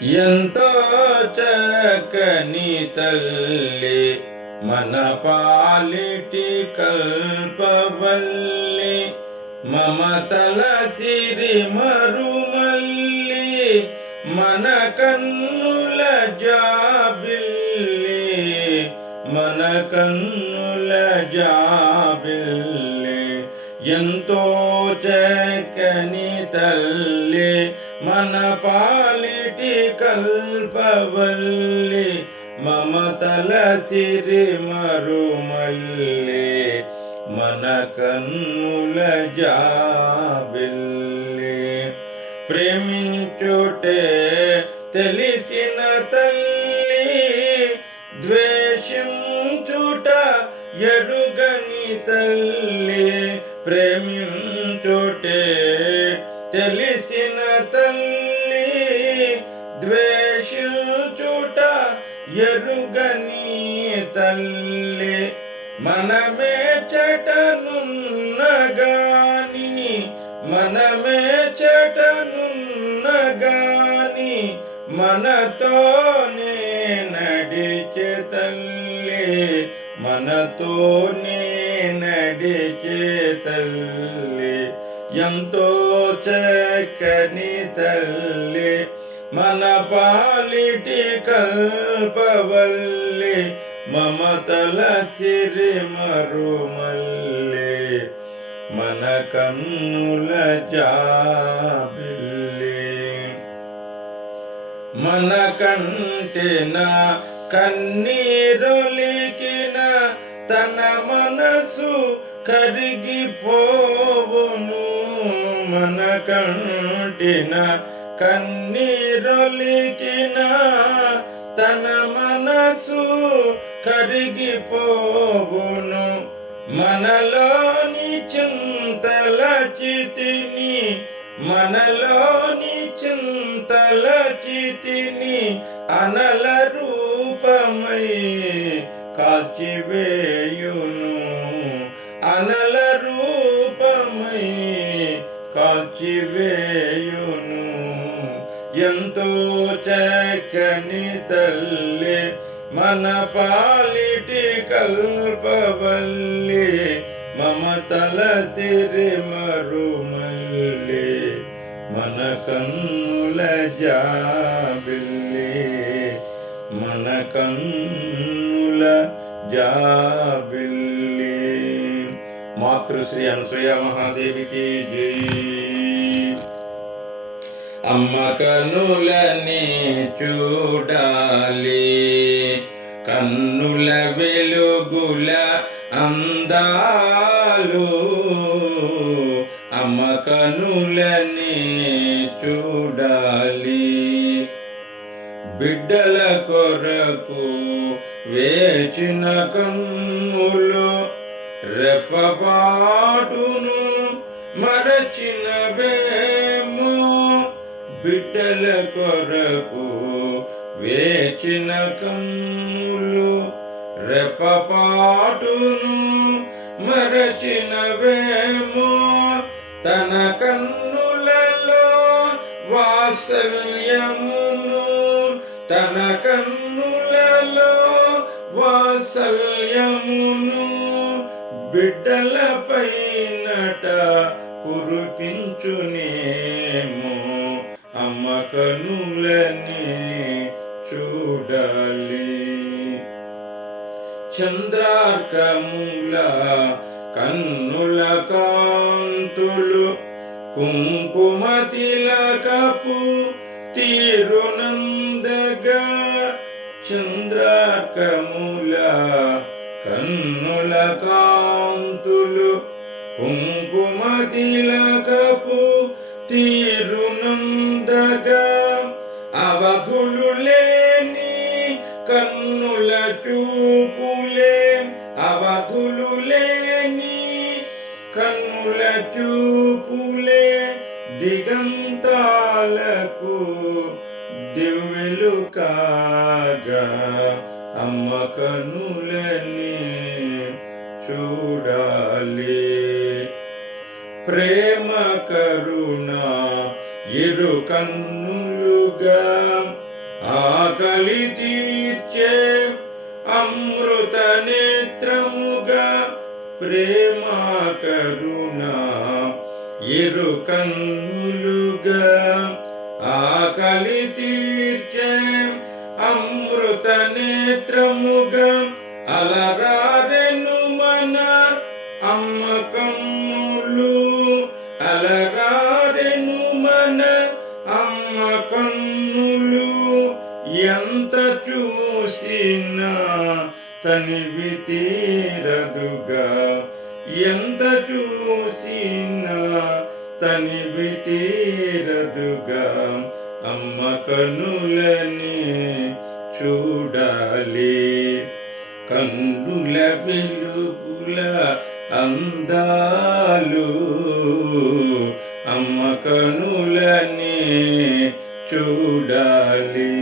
ఎంతో చక్కని తల్లి మన పాలిటి కల్పవల్లి, మమతల సిరి మరుమల్లి, మన కన్నుల జాబిల్లి, మన కన్నుల జాబిల్లి. ఎంతో చక్కని తల్లి మన పాలిటి కల్పవల్లి, మమతల సిరి మరుమల్లి, మన కన్నుల జాబిల్లి. ప్రేమించుటే తెలిసిన తల్లి, ద్వేషించుట ఎరుగని తల్లి. ప్రేమించుటే తెలిసిన తల్లి, ద్వేషించుట ఎరుగని తల్లి. మనమే చెటనున్నగాని, మనమే చెటనున్నగాని, మనతోనే నడిచే తల్లి, మనతోనే నడిచే తల్లి. ఎంతో చక్కని తల్లి మన పాలిటి కల్పవల్లి, మమతల సిరి మరుమల్లి, మన కన్నుల జాబిల్లి. మన కంటిన కన్నీరొలికిన తన మనసు కరిగిపోవును. మన కంటిన కన్నీరొలికిన తన మనసు కరిగిపోవును. మనలోని చింతల చితిని, మనలోని చింతల చితిని అనల రూపమై కాల్చివేయును, అనల రూపమై కాల్చివేయును. ఎంతో చక్కని తల్లి మన పాలిటి కల్పవల్లి, మమతల సిరి మరుమల్లి, మన కన్నుల జాబిల్లి, మన కన్నుల జాబిల్లి. మాతృశ్రీ అనసూయ మహాదేవికి జై. అమ్మ కన్నులని చూడాలి, కన్నుల వెలుగుల అందాలు. అమ్మ కన్నులని చూడాలి, బిడ్డల కొరకు వేచిన కన్నులు రెప్పపాటును మరచిన వేము. బిడ్డల కొరకు వేచిన కన్నులు రెప్పపాటును మరచిన వేము. తన కన్నులలో వాత్సల్యమును, తన కన్నులలో వాత్సల్యమును బిడ్డల పైనట కురిపించునేమో. అమ్మ కన్నులని చూడాలి, చంద్రార్కముల కన్నుల కాంతులు కుంకుమ తిలకపు తీరునందగా. చంద్రార్కముల కన్నుల కాంతులు కుంకుమ తిలకపు తీరునందగా. అవధులు లేని కన్నుల చూపులే, అవధులు లేని కన్నుల చూపులే దిగంతాలకు దివ్వెలు కాగా. అమ్మ కన్నులని చూడాలి, ప్రేమ కరుణ ఇరు కన్నులుగా ఆకలి తీర్చే అమృత నేత్రముగా ప్రేమ కరుణ ఎరుకన్నులుగా ఆకలి తీర్చే అమృత నేత్రముగా అలరారెను మన అమ్మ కన్నులు అలరారెను మన అమ్మ కన్నులు ఎంత చూసినా తనివి తీరదుగా ఎంత చూసినా తనివి తీరదుగా అమ్మ కన్నులని చూడాలి కన్నుల వెలుగుల అందాలు అమ్మ కన్నులని చూడాలి.